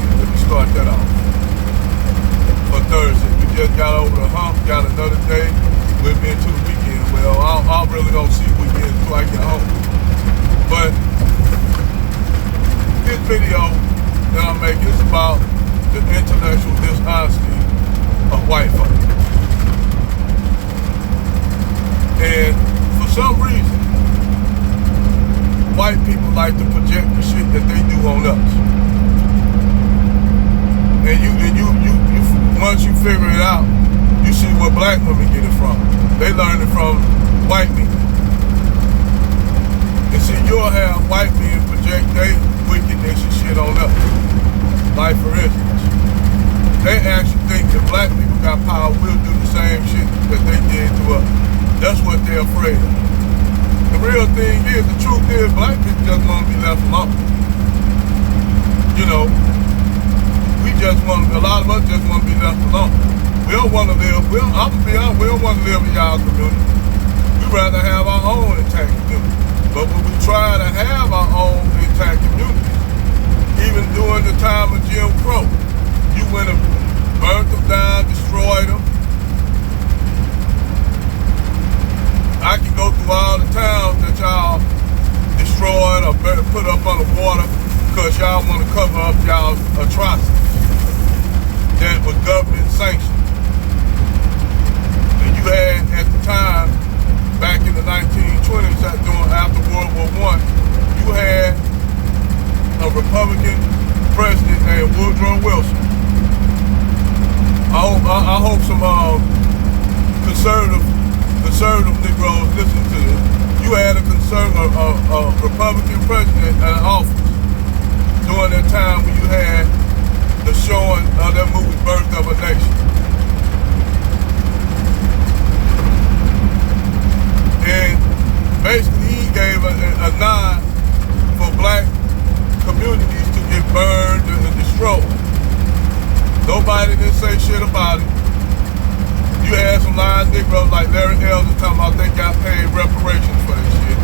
everybody. Let me start that off for Thursday. We just got over the hump, got another day. We'll be into the weekend. Well, I really don't see weekend until I get home. But this video that I'm making is about the intellectual dishonesty of white folks. And for some reason, white people like to project the shit that they do on us. And you once you figure it out, you see where black women get it from. They learn it from white men. And see, you'll have white men project their wickedness and shit on us. Like for instance, they actually think that black people got power, we'll do the same shit that they did to us. That's what they're afraid of. The real thing is, the truth is, black people just want to be left alone. You know, a lot of us just want to be left alone. We don't want to live, I'm gonna be honest, we don't want to live in y'all community. We'd rather have our own intact community. But when we try to have our own intact community, even during the time of Jim Crow, you went and burnt them down, destroyed them. I can go through all the towns that y'all destroyed or put up on the water because y'all want to cover up y'all's atrocities that was government sanctioned. And you had, at the time, back in the 1920s, after World War I, you had a Republican president named Woodrow Wilson. I hope some conservative Negroes listen to this. You had a Republican president in office during that time when you had the showing of that movie Birth of a Nation. And basically he gave a nod for black communities to get burned and destroyed. Nobody didn't say shit about it. You had some lying Negroes like Larry Elder talking about they got paid reparations for that shit.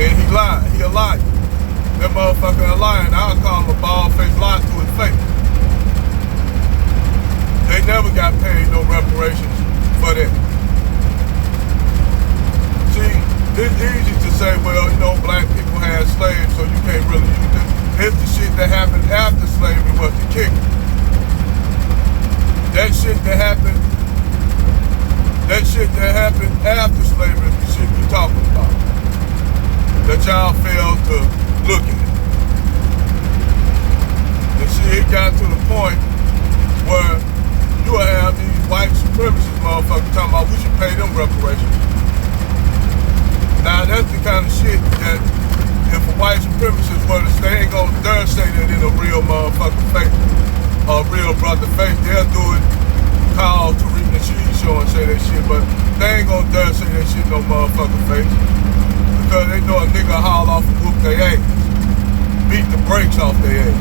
And he lied. He a liar. That motherfucker a liar, and I'll call him a bald-faced lie to his face. They never got paid no reparations for that. See, it's easy to say, well, you know, black people had slaves, so you can't really use it. It's the shit that happened after slavery was the kicker. That shit that happened after slavery is the shit we talking about. That y'all failed to look at. And see, it got to the point where you will have these white supremacist motherfuckers talking about we should pay them reparations. Now that's the kind of shit that if a white supremacist were to say, they ain't gonna dare say that in a real motherfucking face, or a real brother face. They'll do it, call Tariq Nasheed show and say that shit, but they ain't gonna dare say that shit no motherfucking face. Because they know a nigga haul off and whoop their ass. Beat the brakes off their ass.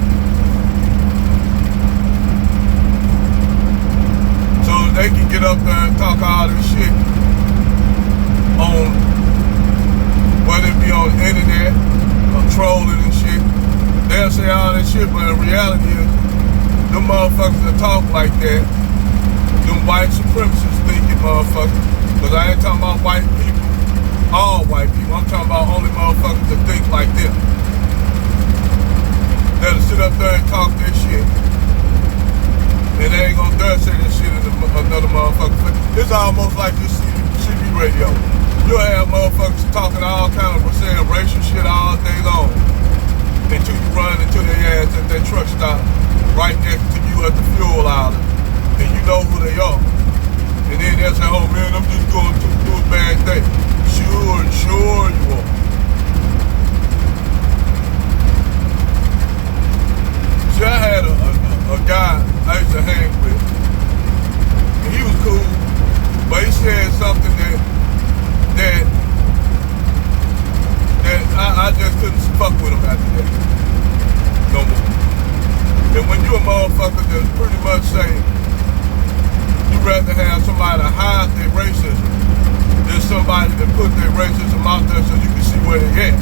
So they can get up there and talk all this shit on, whether it be on the internet or trolling and shit. They'll say all that shit, but the reality is, them motherfuckers that talk like that, them white supremacists thinking motherfuckers, because I ain't talking about white people, all white people, I'm talking about only motherfuckers that think like them. That'll sit up there and talk that shit, and they ain't gonna dare say that shit in another motherfucker. It's almost like this CB radio. You'll have motherfuckers talking all kind of, saying racial shit all day long, until you run into their ass at that truck stop right next to you at the fuel island, and you know who they are. And then they'll say, oh man, I'm just going through a bad day. Sure you are. See, I had a guy I used to hang with, and he was cool, but he said something that I just couldn't fuck with him after that. No more. And when you a motherfucker that pretty much say you'd rather have somebody to hide their racism than somebody that put their racism out there so you can see where they at,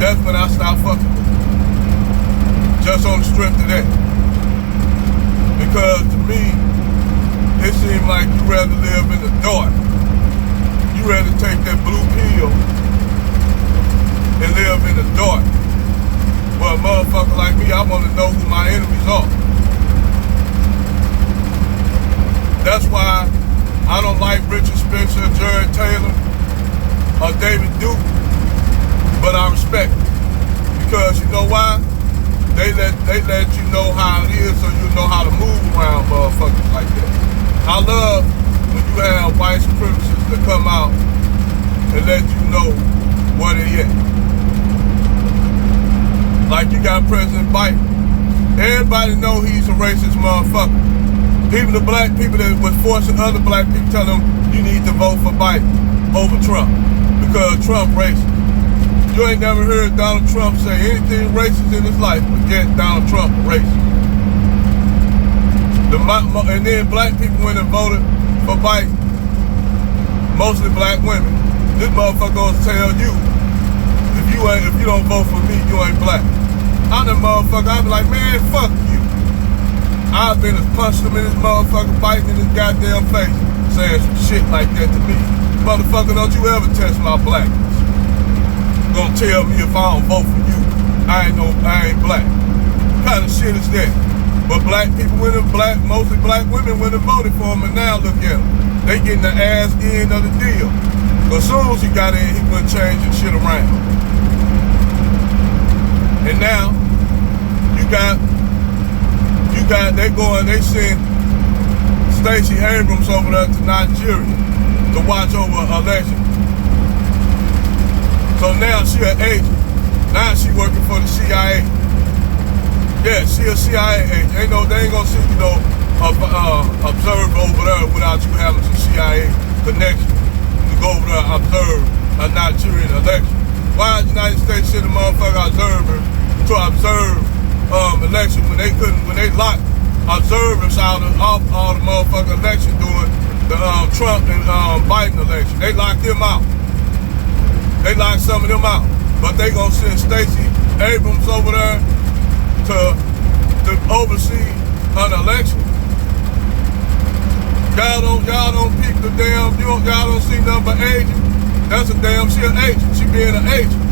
that's when I stopped fucking with them. just on the strength of that. Because to me, it seems like you rather live in the dark. You rather take that blue pill and live in the dark. Well, a motherfucker like me, I want to know who my enemies are. That's why I don't like Richard Spencer, Jared Taylor, or David Duke, but I respect it. Because you know why? They let you know how it is so you know how to move around motherfuckers like that. I love when you have white supremacists that come out and let you know where they at. Like you got President Biden. Everybody know he's a racist motherfucker. Even the black people that was forcing other black people tell them you need to vote for Biden over Trump because Trump racist. You ain't never heard Donald Trump say anything racist in his life, but yet Donald Trump racist. And then black people went and voted for Biden. Mostly black women. This motherfucker gonna tell you, if you don't vote for me, you ain't black. I'm the motherfucker, I be like, man, fuck you. I've been punched him in his motherfucker, biting in his goddamn face, saying some shit like that to me. Motherfucker, don't you ever test my blackness. Gonna tell me if I don't vote for you, I ain't black. What kind of shit is that? But black people mostly black women went and voted for him, and now look at him. They getting the ass end of the deal. But as soon as he got in, he went changing shit around. And now, they send Stacey Abrams over there to Nigeria to watch over an election. So now she an agent. Now she working for the CIA. Yeah, she a CIA agent. They ain't gonna see, observe over there without you having some CIA connection to go over there and observe a Nigerian election. Why is the United States sending a motherfucker observer to observe election when they locked observers out of all the motherfucking election during the Trump and Biden election? They locked them out. They locked some of them out. But they gonna send Stacey Abrams over there to oversee an election. Y'all don't peep the damn, y'all don't see nothing but agent. That's she an agent. She being an agent.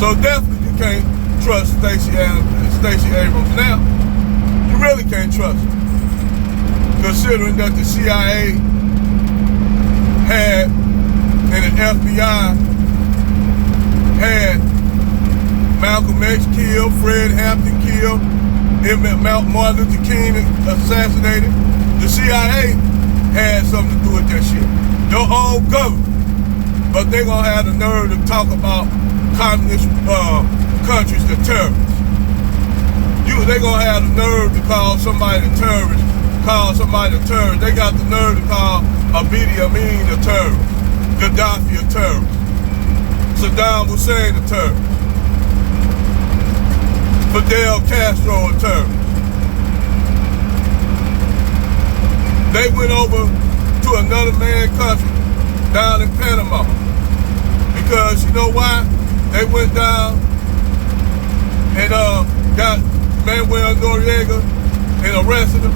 So definitely you can't trust Stacey Abrams now. You really can't trust her. Considering that the CIA had and the FBI had Malcolm X killed, Fred Hampton killed, Martin Luther King assassinated. The CIA had something to do with that shit. Your own government. But they gonna have the nerve to talk about communist countries the terrorists. They gonna have the nerve to call somebody a terrorist, They got the nerve to call Idi Amin a terrorist, Gaddafi a terrorist, Saddam Hussein a terrorist, Fidel Castro a terrorist. They went over to another man's country down in Panama. Because you know why? They went down and got Manuel Noriega and arrested him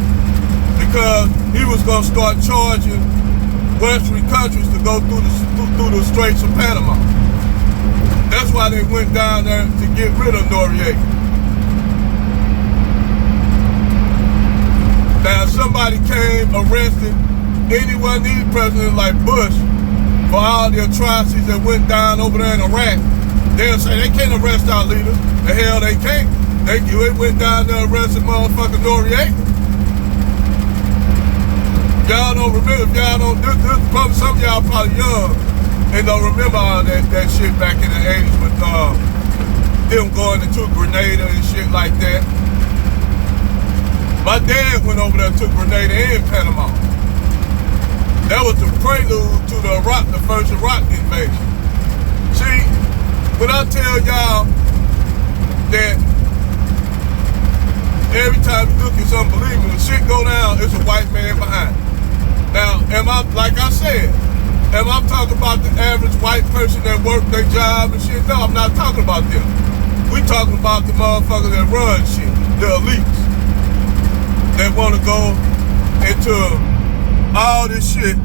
because he was gonna start charging Western countries to go through the Straits of Panama. That's why they went down there to get rid of Noriega. Now, if somebody came, arrested any one of these presidents like Bush for all the atrocities that went down over there in Iraq, they'll say they can't arrest our leaders. The hell they can't. They went down there and arrested motherfucking Noriega. Y'all don't remember, if y'all don't, probably some of y'all probably young and don't remember all that shit back in the 80s with them going into Grenada and shit like that. My dad went over there to Grenada and Panama. That was the prelude to the first Iraq invasion. See, when I tell y'all that every time you look at something believable, when shit go down, it's a white man behind it. Now, like I said, am I talking about the average white person that worked their job and shit? No, I'm not talking about them. We talking about the motherfuckers that run shit, the elites. That want to go into all this shit,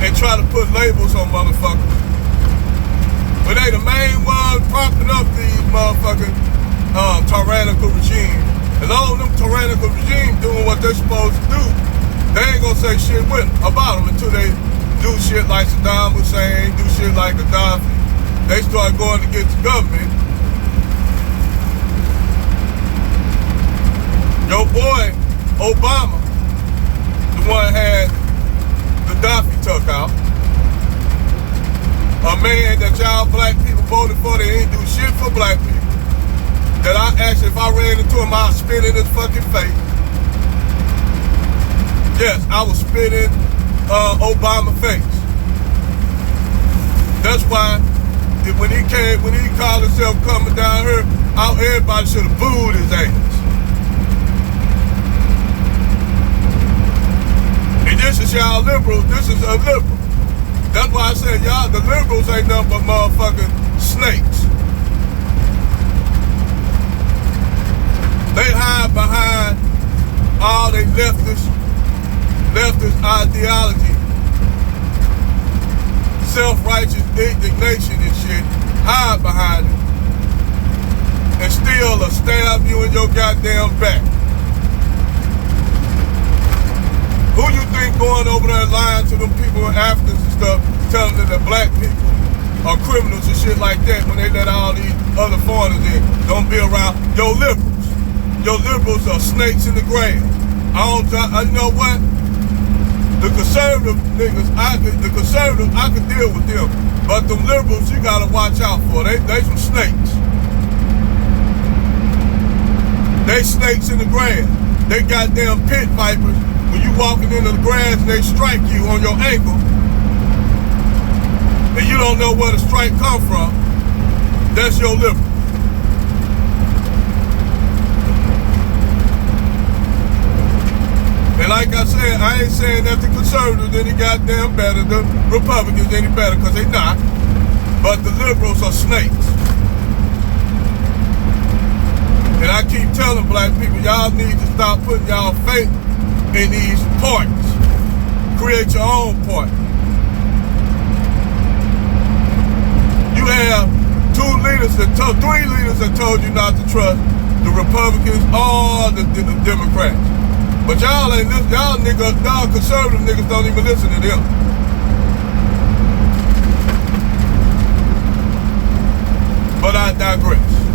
and try to put labels on motherfuckers. But they the main ones propping up these motherfucking tyrannical regimes. As long as them tyrannical regimes doing what they're supposed to do, they ain't gonna say shit about them until they do shit like Saddam Hussein, do shit like Gaddafi. They start going against the government. Your boy, Obama, the one had Gaddafi took out. A man that y'all black people voted for, they ain't do shit for black people. That I actually, if I ran into him, I'd spit in his fucking face. Yes, I was spitting Obama face. That's why when he called himself coming down here, everybody should have booed his ass. And this is y'all liberals, this is a liberal. That's why I said y'all, the liberals ain't nothing but motherfucking snakes. They hide behind all they leftist ideology, self-righteous indignation and shit, hide behind it, and still stab you in your goddamn back. Who you think going over there lying to them people in Africans and stuff, telling them that black people are criminals and shit like that when they let all these other foreigners in? Don't be around your liberals. Your liberals are snakes in the grass. You know what? The conservative niggas, I can deal with them. But them liberals, you gotta watch out for. They some snakes. They snakes in the grass. They goddamn pit vipers. When you walking into the grass and they strike you on your ankle, and you don't know where the strike come from, that's your liberal. And like I said, I ain't saying that the conservatives any goddamn better, the Republicans any better, because they not. But the liberals are snakes. And I keep telling black people, y'all need to stop putting y'all faith in these parties. Create your own party. You have three leaders that told you not to trust the Republicans or the Democrats. But y'all conservative niggas don't even listen to them. But I digress.